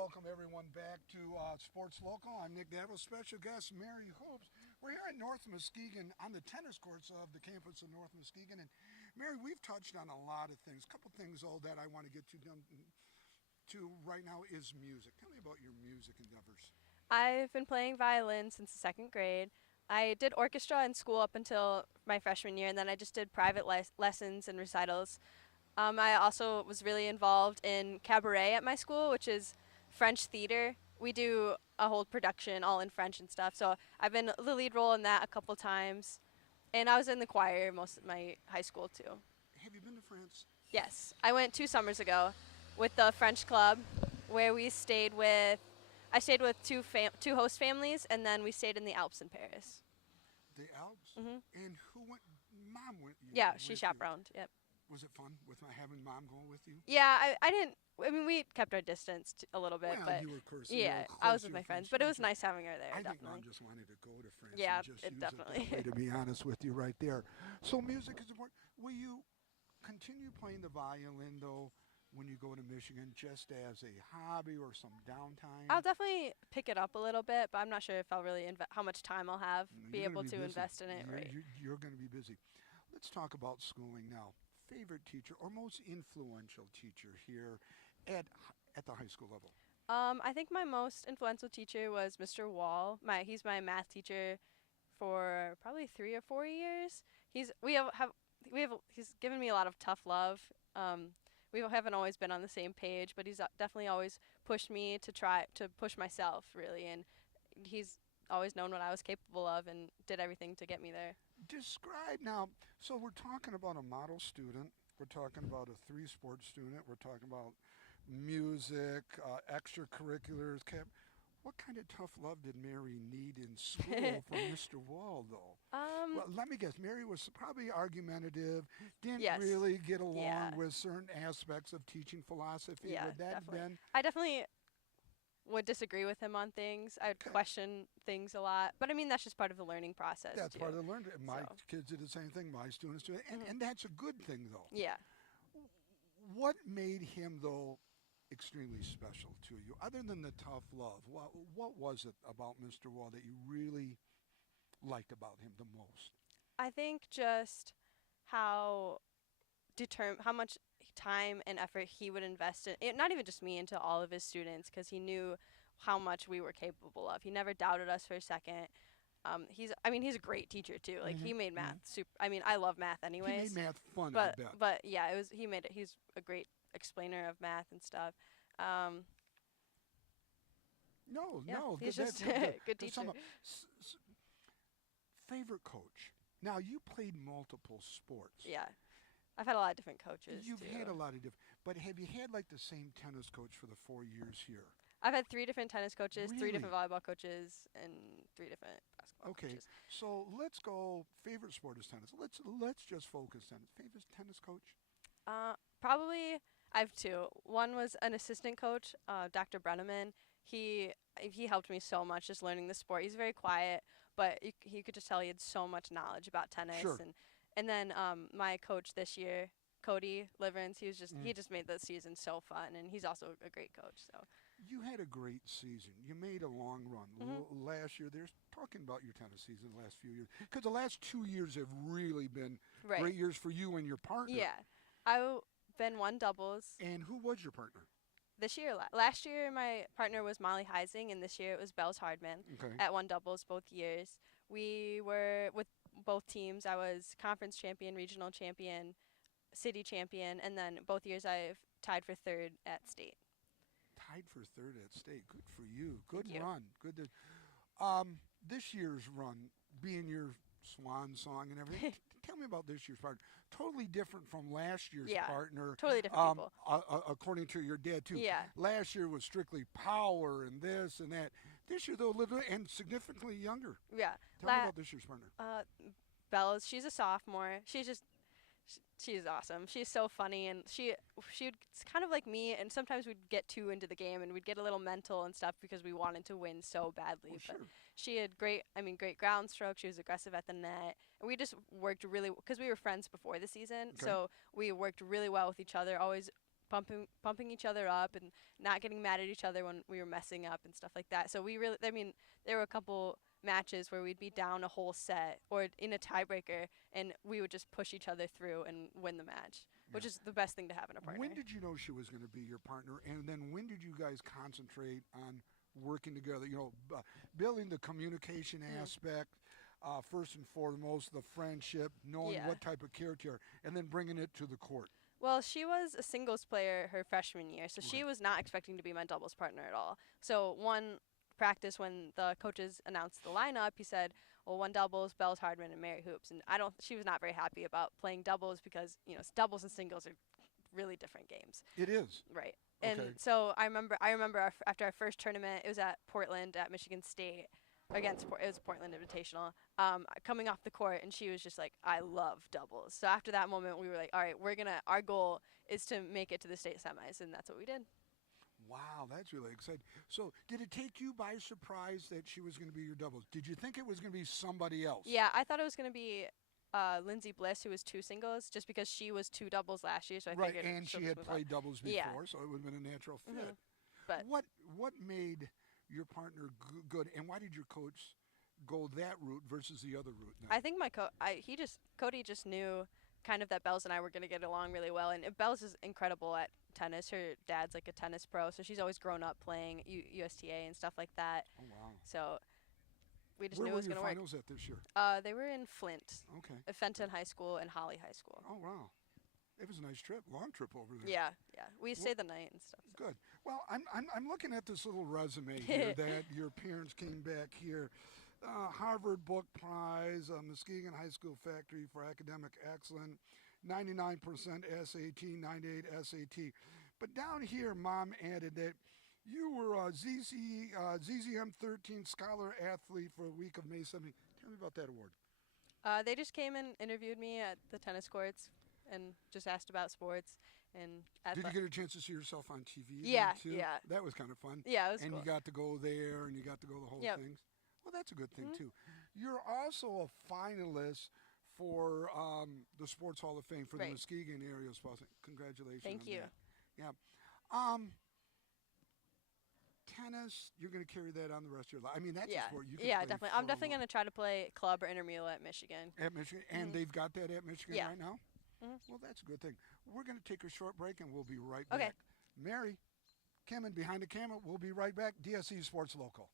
welcome everyone back to Sports Local. I'm Nick Davos, special guest Mary Hoops. We're here at North Muskegon on the tennis courts of the campus of North Muskegon. And Mary, we've touched on a lot of things. A couple things, though, that I want to get to right now is music. Tell me about your music endeavors. I've been playing violin since the second grade. I did orchestra in school up until my freshman year, and then I just did private lessons and recitals. I also was really involved in cabaret at my school, which is French theater. We do a whole production all in French and stuff. So I've been the lead role in that a couple times. And I was in the choir most of my high school too. Have you been to France? Yes, I went 2 summers ago with the French club where I stayed with two host families, and then we stayed in the Alps in Paris. The Alps? Mhm. And who went? Mom went. Yeah, with she you. chaperoned. Yep. Was it fun with having mom going with you? Yeah, I didn't. I mean, we kept our distance a little bit, Well, but you were close. yeah, I was with my friends. But it was nice having her there. I think Definitely. mom just wanted to go to France. Yeah, and just it use definitely. It that way, to be honest with you, right there. So music is important. Will you continue playing the violin though when you go to Michigan, just as a hobby or some downtime? I'll definitely pick it up a little bit, but I'm not sure if I'll really how much time I'll have No, be you're able gonna to busy. invest in it. You're, Right. you're going to be busy. Let's talk about schooling now. Favorite teacher or most influential teacher here at the high school level? I think my most influential teacher was Mr. Wall. He's my math teacher for probably 3 or 4 years. He's given me a lot of tough love. We haven't always been on the same page, but he's definitely always pushed me to try to push myself really, and he's always known what I was capable of and did everything to get me there. Describe now. So we're talking about a model student. We're talking about a three-sport student. We're talking about music, extracurriculars. What kind of tough love did Mary need in school from Mr. Wall, though? Well, let me guess. Mary was probably argumentative, didn't Yes. really get along Yeah. with certain aspects of teaching philosophy. Yeah, Would that have definitely. been? I definitely would disagree with him on things. I'd Okay. question things a lot, but I mean that's just part of the learning process That's too. part of the learning. My So. kids do the same thing. My students do it, Mhm. and that's a good thing, though. Yeah. What made him, though, extremely special to you, other than the tough love? What was it about Mr. Wall that you really liked about him the most? I think just how how much time and effort he would invest in it, not even just me, into all of his students, because he knew how much we were capable of. He never doubted us for a second. He's a great teacher too. Like he made math super. I mean, I love math He made anyways. math fun, I But bet. but yeah, it was he made it. He's a great explainer of math and stuff. Um, No, yeah, no, he's that's just good. a good There's teacher. favorite coach. Now you played multiple sports. Yeah, I've had a lot of different coaches You've too. had a lot of different, but have you had like the same tennis coach for the 4 years here? I've had 3 different tennis coaches, 3 different Really? volleyball coaches, and 3 different basketball Okay, coaches. so let's go. Favorite sport is tennis. Let's just focus on favorite tennis coach. Probably I have two. One was an assistant coach, Dr. Brenneman. He helped me so much just learning the sport. He's very quiet, but you could just tell he had so much knowledge about tennis. Sure. And then my coach this year, Cody Liverance, he Mm. just made the season so fun, and he's also a great coach. So You had a great season. You made a long run. Last year, there's talking about your tennis season the last few years, because the last 2 years have really been right, great years for you and your partner. yeah, I've been won doubles And who was your partner? this year. Last year my partner was Molly Heising, and this year it was Bells Hardman. Okay. At one doubles both years. We were with both teams. I was conference champion, regional champion, city champion, and then both years I've tied for third at state. Tied for third at state. Good for you. Good Thank you. run. Good. This year's run being your swan song and everything. Tell me about this year's partner. Totally different from last year's Yeah, partner. Totally different people. According to your dad too. Yeah. Last year was strictly power and this and that. This year though, little and significantly younger. Yeah. Tell me about this year's partner. Bells, she's a sophomore. She's awesome. She's so funny, and it's kind of like me, and sometimes we'd get too into the game and we'd get a little mental and stuff because we wanted to win so badly. Oh, But sure. she had great ground stroke. She was aggressive at the net, and we just worked really because we were friends before the season, Okay. so we worked really well with each other. Always pumping each other up and not getting mad at each other when we were messing up and stuff like that. So we really, I mean, there were a couple matches where we'd be down a whole set or in a tiebreaker, and we would just push each other through and win the match, which is the best thing to have in a partner. When did you know she was going to be your partner, and then when did you guys concentrate on working together? You know, building the communication aspect, first and foremost, the friendship, knowing Yeah. what type of character, and then bringing it to the court. Well, she was a singles player her freshman year, so she Right. was not expecting to be my doubles partner at all. So one practice when the coaches announced the lineup, he said, "Well, one doubles, Bells Hardman and Mary Hoops." And I don't. She was not very happy about playing doubles because doubles and singles are really different games. It is. Right. Okay. And so I remember after our first tournament, it was at Portland at Michigan State against it was Portland Invitational. Coming off the court, and she was just like, "I love doubles." So after that moment, we were like, "All right, our goal is to make it to the state semis," and that's what we did. Wow, that's really exciting. So, did it take you by surprise that she was going to be your doubles? Did you think it was going to be somebody else? Yeah, I thought it was gonna be Lindsay Bliss, who was two singles, just because she was two doubles last year. So I Right, figured and she'll she just had move played up. doubles before, Yeah. so it would have been a natural fit. But What made your partner good, and why did your coach go that route versus the other route? Now? I think Cody just knew kind of that Bells and I were gonna get along really well, and Bells is incredible at tennis. Her dad's like a tennis pro, so she's always grown up playing USTA and stuff like that. Oh wow! So we just Where knew it were was your gonna work. finals at this year? They were in Flint, Okay. at Fenton High School and Holly High School. Oh wow! It was a nice trip, long trip over there. Yeah, yeah. We stayed the night and stuff. So. Good. Well, I'm looking at this little resume here that your parents came back here. Harvard Book Prize, Muskegon High School Factory for Academic Excellence, 99% SAT, 98 SAT. But down here, Mom added that you were a ZZM 13 Scholar Athlete for the week of May 17th. Tell me about that award. They just came and interviewed me at the tennis courts and just asked about sports. And Did you get a chance to see yourself on TV? Yeah, too? yeah. That was kind of fun. Yeah, it was And cool. you got to go there, and you got to go the whole Yep. things. Well, that's a good thing too. You're also a finalist for the Sports Hall of Fame for the Right. Muskegon area sports. Congratulations! Thank on you. that. Yeah. Um, tennis, you're going to carry that on the rest of your life. I mean, that's Yeah, a sport you can yeah, play definitely. for I'm a definitely while. gonna try to play club or intramural at Michigan. At Michigan, and they've got that at Michigan Yeah. right now. Mhm. Well, that's a good thing. We're going to take a short break, and we'll be right Okay. back. Mary, Kim, and behind the camera, we'll be right back. DSE Sports Local.